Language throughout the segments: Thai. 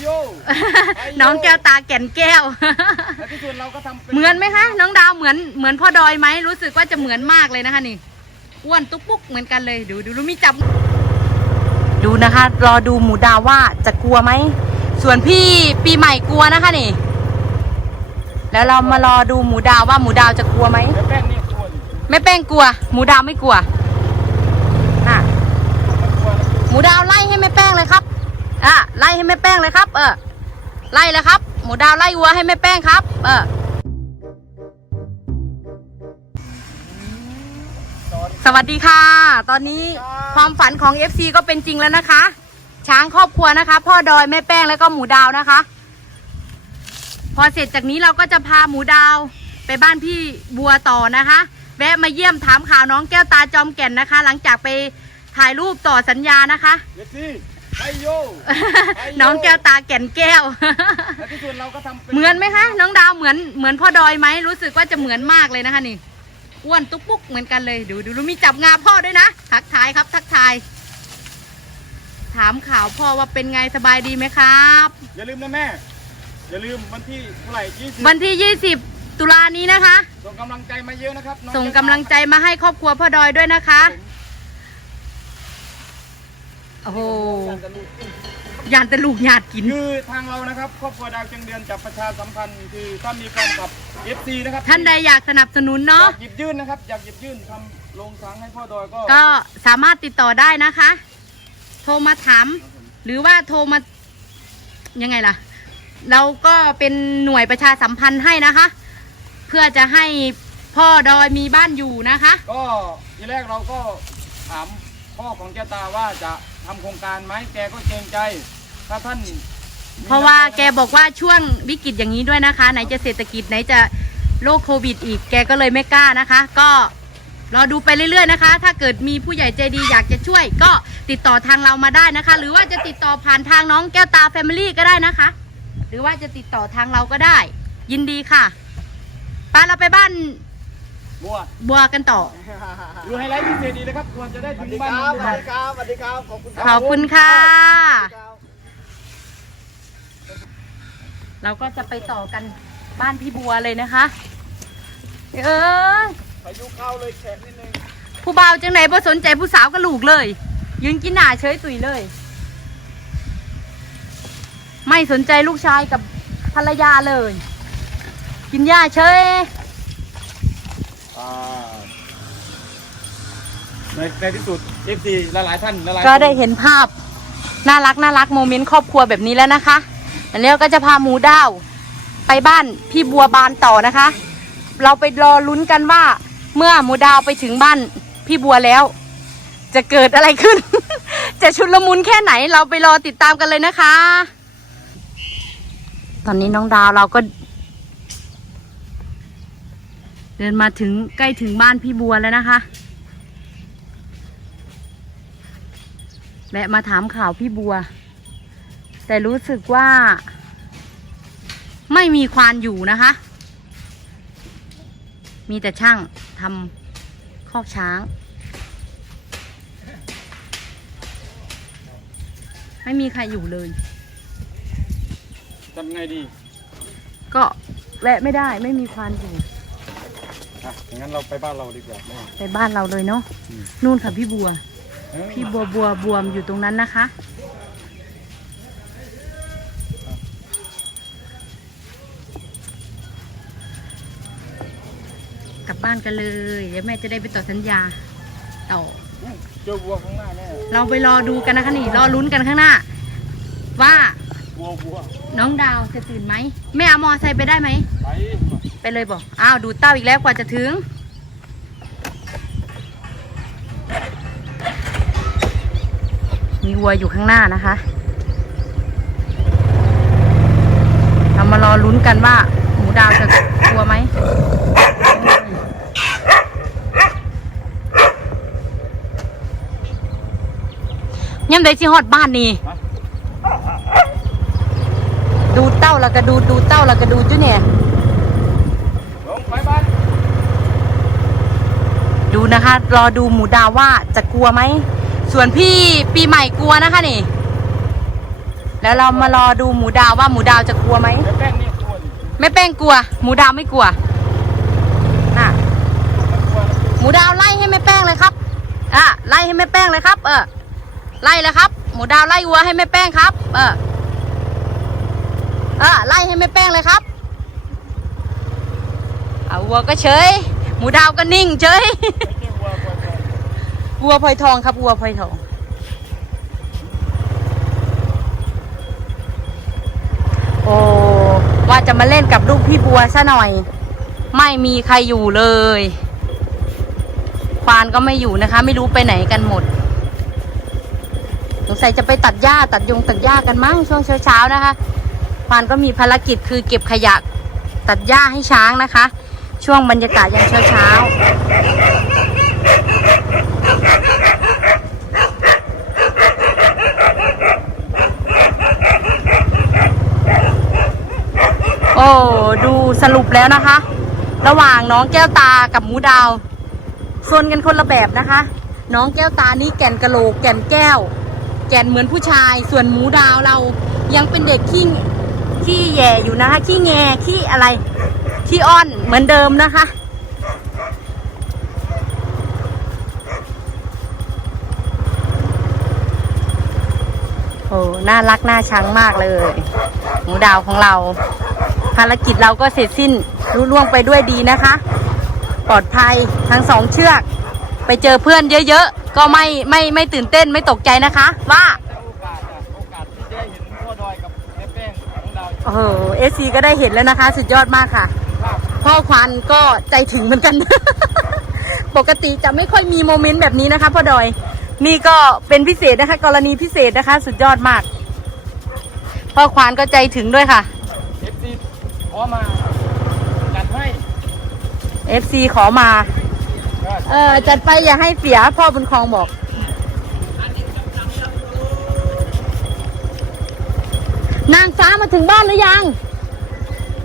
โยน้องแก้วตาแก่นแก้ว และที่สุดเราก็ทำป็เหมือนไหมคะ น้องดาวเหมือนเหมือนพ่อดอยไหมรู้สึกว่าจะเหมือนมากเลยนะคะนี่อ้วนตุ๊กปุ๊กเหมือนกันเลยดูดูดูมีจับ ดูนะคะ รอดูหมูดาวว่าจะกลัวไหมส่วนพี่ปีใหม่กลัวนะคะนี่ แล้วเรามารอดูหมูดาวว่าหมูดาวจะกลัวไหมแล้วแป้งนี่กลัวอยู่แม่แป้งกลัว หมูดาวไม่กลัวอะไม่กลัวนะหมูดาวไล่ให้แม่แป้งเลยครับ อะไล่ให้แม่แป้งเลยครับ เออไล่เลยครับ หมูดาวไล่วัวให้แม่แป้งครับ เออสวัสดีค่ะ ตอนนี้ความฝันของ FC ก็เป็นจริงแล้วนะคะ ช้างครอบครัวนะคะ พ่อดอยแม่แป้งแล้วก็หมูดาวนะคะ พอเสร็จจากนี้เราก็จะพาหมูดาวไปบ้านพี่บัวต่อนะคะ แวะมาเยี่ยมถามข่าวน้องแก้วตาจอมแก่นนะคะ หลังจากไปถ่ายรูปต่อสัญญานะคะ เดี๋ยวสิไอโยน้องแก้วตาแก่นแก้ว และที่สุดเราก็ทำป็เหมือนไหมคะ น้องดาวเหมือนเหมือนพ่อดอยไหมรู้สึกว่าจะเหมือนมากเลยนะคะนี่อ้วนตุ๊กปุ๊กเหมือนกันเลยดูดูดูมีจับงาพ่อด้วยนะทักทายครับ ทักทาย ถามข่าวพ่อว่าเป็นไงสบายดีไหมครับ อย่าลืมนะแม่ อย่าลืมวันที่เท่าไหร่ยี่สิบวันที่ 20 ตุลานี้นะคะ ส่งกำลังใจมาเยอะนะครับน้อส่งกำลังใจมาให้ครอบครัวพ่อดอยด้วยนะคะ โอ้โหยานแตะลูกหยาดกิน คือทางเรานะครับครอบครัวดาวเชียงเดือนจับประชาสัมพันธ์คือถ้ามีแฟนคลับ FC นะครับท่านใดอยากสนับสนุนอเนาะยากหยิบยื่นนะครับอยากหยิบยื่นทำลงสังให้พ่อดอยก็ก็สามารถติดต่อได้นะคะ โทรมาถาม หรือว่าโทรมายังไงล่ะ เราก็เป็นหน่วยประชาสัมพันธ์ให้นะคะ เพื่อจะให้พ่อดอยมีบ้านอยู่นะคะ ก็ทีแรกเราก็ถาม พ่อของเจ้าตาว่าจะทำโครงการไหมแกก็เกรงใจ ถ้าท่านมีเพราะว่าแกบอกว่าช่วงวิกฤตอย่างนี้ด้วยนะคะ ไหนจะเศรษฐกิจไหนจะโรคโควิดอีก แกก็เลยไม่กล้านะคะ ก็รอดูไปเรื่อยๆนะคะ ถ้าเกิดมีผู้ใหญ่ใจดีอยากจะช่วย ก็ติดต่อทางเรามาได้นะคะ หรือว่าจะติดต่อผ่านทางน้องแก้วตาแฟมิลี่ก็ได้นะคะ หรือว่าจะติดต่อทางเราก็ได้ ยินดีค่ะไปเราไปบ้าน บัวบัวกันต่อ ดูไฮไลท์พิเศษดีนะครับควรจะได้ถึงบ้านสวัสดีครับสวัสดีครับขอบคุณขอบคุณค่ะครับเราก็จะไปต่อกันบ้านพี่บัวเลยนะคะ เออพายุเข้าเลยแขกนิดนึงผู้บ่าวจังไหนบ่สนใจผู้สาวก็ลูกเลย ยืนกินหน้าเฉยตุยเลย ไม่สนใจลูกชายกับภรรยาเลย กินหญ้าเฉยอ่า ในในที่สุด FC หลายๆท่านหลายๆก็ได้เห็นภาพ น่ารักน่ารักโมเมนต์ครอบครัวแบบนี้แล้วนะคะแล้วก็จะพาหมูดาว ไปบ้านพี่บัวบานต่อนะคะ เราไปรอลุ้นกันว่า เมื่อหมูดาวไปถึงบ้านพี่บัวแล้ว จะเกิดอะไรขึ้น จะชุลมุนแค่ไหนเราไปรอติดตามกันเลยนะคะ ตอนนี้น้องดาวเราก็ เดินมาถึงใกล้ถึงบ้านพี่บัวแล้วนะคะแวะมาถามข่าวพี่บัว แต่รู้สึกว่า ไม่มีควานอยู่นะคะ มีแต่ช่างทำคอกช้าง ไม่มีใครอยู่เลยทำไงดี ก็แวะไม่ได้ไม่มีควานอยู่ อะงั้นเราไปบ้านเราดีกว่าแม่ ไปบ้านเราเลยเนาะอืม นู่นค่ะพี่บัว เออพี่บัวบัวบวมอยู่ตรงนั้นนะคะ กลับบ้านกันเลยเดี๋ยวแม่จะได้ไปต่อสัญญาต่อ เจอวัวข้างหน้าแน่เราไปรอดูกันนะคะนี่รอลุ้นกันข้างหน้า ว่าวัววัวน้องดาวจะตื่นไหมแม่เอามอไซค์ไปได้ไหมไป ไปเลยบอกอ้าวดูเต้าอีกแล้วกว่าจะถึง มีวัวอยู่ข้างหน้านะคะเรามารอลุ้นกันว่า หมูดาวจะกลัวไหมยังได้สิฮอดบ้านนี่ดูเต้าแล้วก็ดูดูเต้าแล้วก็ดูจุเนี่ย ลงไปบ้าน ดูนะคะ รอดูหมูดาว่าจะกลัวไหม ส่วนพี่ปีใหม่กลัวนะคะนี่ แล้วเรามารอดูหมูดาวว่าหมูดาวจะกลัวไหมแล้วแป้งนี่ควแม่แป้งกลัว หมูดาวไม่กลัวน่ะหมูดาวไล่ให้แม่แป้งเลยครับอะไล่ให้แม่แป้งเลยครับ เออไล่เลยครับ หมูดาวไล่วัวให้แม่แป้งครับ เออเออไล่ให้แม่แป้งเลยครับเอาวัวก็เฉย หมูดาวก็นิ่งเฉยวัวควรควรวัวพลอยทองครับวัวพลอยทอง โอ้ว่าจะมาเล่นกับลูกพี่บัวซะหน่อย ไม่มีใครอยู่เลย ควานก็ไม่อยู่นะคะ ไม่รู้ไปไหนกันหมดสงสัยจะไปตัดหญ้าตัดยงตัดหญ้ากันมั้งช่วงเช้าๆนะคะควานก็มีภารกิจคือเก็บขยะตัดหญ้าให้ช้างนะคะ ช่วงบรรยากาศยังเช้าๆโอ้ ดูสรุปแล้วนะคะ ระหว่างน้องแก้วตากับหมูดาวส่วนกันคนละแบบนะคะ น้องแก้วตานี่แก่นกะโหลก แก่นแก้ว แก่นเหมือนผู้ชาย ส่วนหมูดาวเรายังเป็นเด็กขี้ขี้แย่อยู่นะคะขี้แงขี้อะไร ขี้อ้อนเหมือนเดิมนะคะ โอ้ น่ารักน่าชังมากเลย หมูดาวของเรา ภารกิจเราก็เสร็จสิ้นรุ่ล่วงไปด้วยดีนะคะ ปลอดภัยทั้งสองเชือก ไปเจอเพื่อนเยอะๆ ก็ไม่ไม่ไม่ตื่นเต้นไม่ตกใจนะคะ ว่าแต่โอกาสอะโอกาสที่จะได้เห็นพ่อดอยกับแม่แป้งของเราโอ้โหเอซีก็ได้เห็นแล้วนะคะ สุดยอดมากค่ะภา พพ่อควันก็ใจถึงเหมือนกัน ปกติจะไม่ค่อยมีโมเมนต์แบบนี้นะคะพ่อดอย นี่ก็เป็นพิเศษนะคะ กรณีพิเศษนะคะ สุดยอดมาก พ่อควานก็ใจถึงด้วยค่ะเอฟซีขอมาจัดให้ FC ขอมาก็เออจัดไปอย่าให้เสียพ่อบุญครองบอก นางฟ้ามาถึงบ้านหรือยัง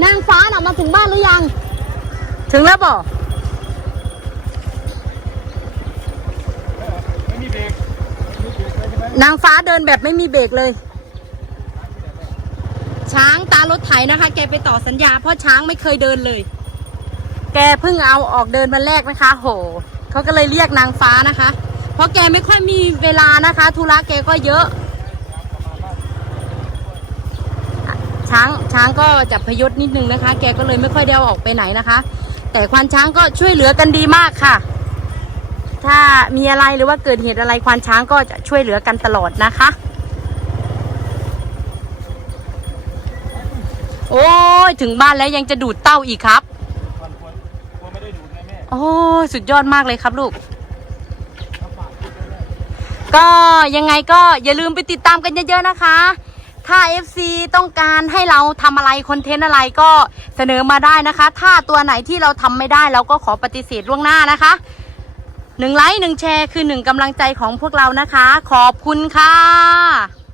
นางฟ้าน่ะมาถึงบ้านหรือยัง ถึงแล้วบอกไม่มีเบรกไม่มีเบรกเลยใช่ไหมนางฟ้าเดินแบบไม่มีเบรกเลย ช้างตารถไถนะคะ แกไปต่อสัญญาเพราะช้างไม่เคยเดินเลย แกเพิ่งเอาออกเดินวันแรกนะคะ โหเขาก็เลยเรียกนางฟ้านะคะ เพราะแกไม่ค่อยมีเวลานะคะธุระแกก็เยอะ ช้างช้างก็จับพยศนิดนึงนะคะ แกก็เลยไม่ค่อยได้เอาออกไปไหนนะคะ แต่ควานช้างก็ช่วยเหลือกันดีมากค่ะ ถ้ามีอะไรหรือว่าเกิดเหตุอะไรควานช้างก็จะช่วยเหลือกันตลอดนะคะ โอ้ยถึงบ้านแล้วยังจะดูดเต้าอีกครับโอ้สุดยอดมากเลยครับลูก ก็ยังไงก็อย่าลืมไปติดตามกันเยอะๆนะคะ ถ้า FC ต้องการให้เราทำอะไรคอนเทนต์อะไรก็เสนอมาได้นะคะ ถ้าตัวไหนที่เราทำไม่ได้เราก็ขอปฏิเสธล่วงหน้านะคะหนึ่งไลค์หนึ่งแชร์คือหนึ่งกำลังใจของพวกเรานะคะ ขอบคุณค่ะ